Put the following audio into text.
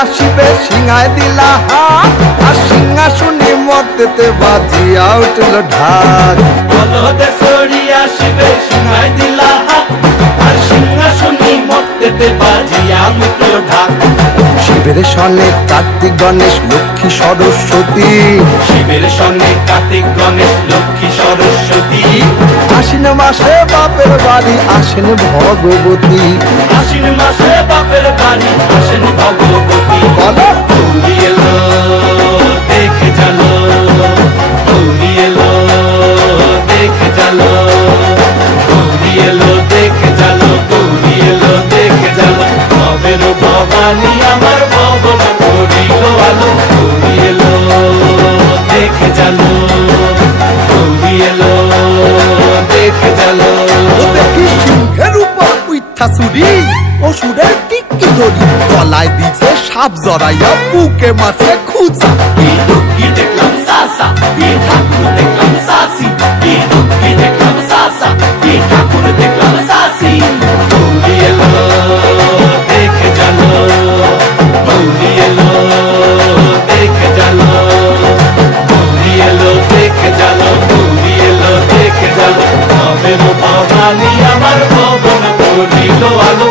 আসিবে সিংহায় দিলা হাত, আর সিংহাসনে মর্তেতে বাজিয়া উঠল ঢাক। বলদে সরি আসিবে সিংহায় দিলা হাত, আর সিংহাসনে মর্তেতে বাজিয়া উঠল ঢাক। শিবের সনে কার্তিক গণেশ লক্ষ্মী সরস্বতী, শিবের সঙ্গে কার্তিক গণেশ লক্ষ্মী সরস্বতী। আশ্বিন মাসে বাপের বাড়ি আসেন ভগবতী। আশ্বিন মাসে বাপের বাড়ি আসেন ভগবতী। বলো গৌরী এলো দেখে জানো, গৌরী এলো দেখে জানো, গৌরী এলো দেখে জানো, গৌরী এলো দেখে জানো। ভবের ভবানী আমার ভবন করিল আলো, গৌরী এলো দেখে জানো, গৌরী এলো দেখে জানো। দেখি সিংহের উপর উইঠা চুরি, অসুরের টিক্কি ধরি গলায় দিছে সাপ জড়াইয়া বুকে মারছে খুঁচা। কি দুঃখী দেখলাম সাসা, কি ঠাকুর দেখলাম সাসি, কি দুঃখী দেখলাম সাসা, কি ঠাকুর দেখলাম সাসি। গৌরী এলো দেখে জানো, গৌরী এলো দেখে জানো, গৌরী এলো দেখে জানো, গৌরী এলো দেখে জানো। ভবের ভবানী আমার ভবন করিল আলো।